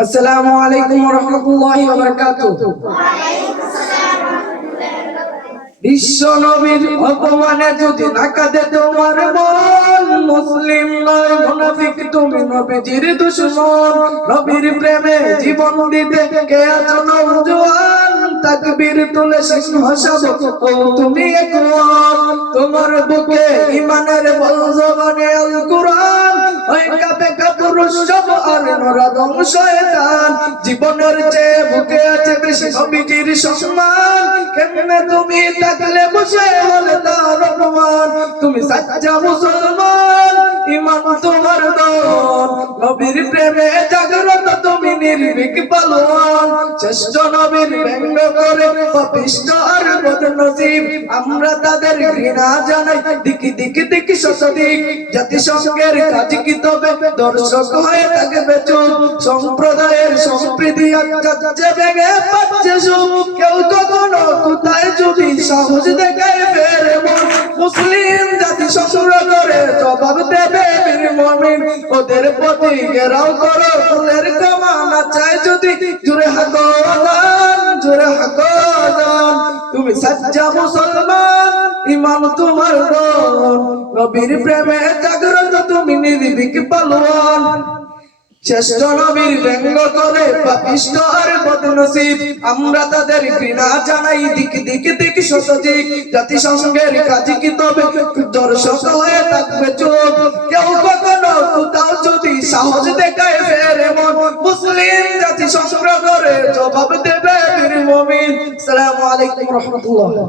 আসসালামু আলাইকুম রহমতুল্লাহি বিশ্ব নবীর অপমানে যদি নাকাদে তোমার মন মুসলিম নয়, মুনাফিক, তুমি নবীর প্রেমে জীবন দিতে কে আছো নওজোয়ান? তাকবীর তুলে সিংহ তুমি একবার তোমার বুকে ইমানের বল জবানে আল কুরআন জীবনের বুকে আছে বেশি নবীজির সম্মান, কেমনে তুমি থাকলে বসে হলে তার অপমান? তুমি সাচ্চা মুসলমান, ইমান তোমার দন প্রেমে জাগ্রত তুমি নির্ভীক পালোয়ান শ্রেষ্ঠ নবীর ব্যঙ্গ করে পাপিষ্ট আর বদনসিব আমরা তাদের ঘৃণা জানাই, দিকি দিকি দিকি শতদিক জাতিসংঘের কাজ কি তবে? দর্শক হয়ে সম্প্রদায়ের সম্প্রীতি আচ্ছা পাচ্ছে সুখ। কেউ কখনো কোথায় যদি দেখায় মুসলিম জাতি সংগ্রহ করে জবাব দেবে মমিন, ওদের প্রতি ঘেরাও করো, ফুলের কামানা চাই যদি। জুড়ে হাকো জুড়ে হাকো তুমি সচ্চা মুসলমান ইমান তোমার দন নবীর প্রেমে জাগ্রত তুমি নির্ভীক পালোয়ান। শ্রেষ্ঠ নবীর ব্যঙ্গ করে পাপিষ্ট আর বদনসিব। আমরা তাদের ঘৃণা জানাই, দিক দিক দিক শতদিক জাতিসংঘের কাজে কি তবে? দর্শক হয়ে থাকবে চোখ কেউ মুসলিম জাতি সংগ্রহ করে জবাব দেবে বীর মুমিন। আসসালামু আলাইকুম রহমতুল্লাহ।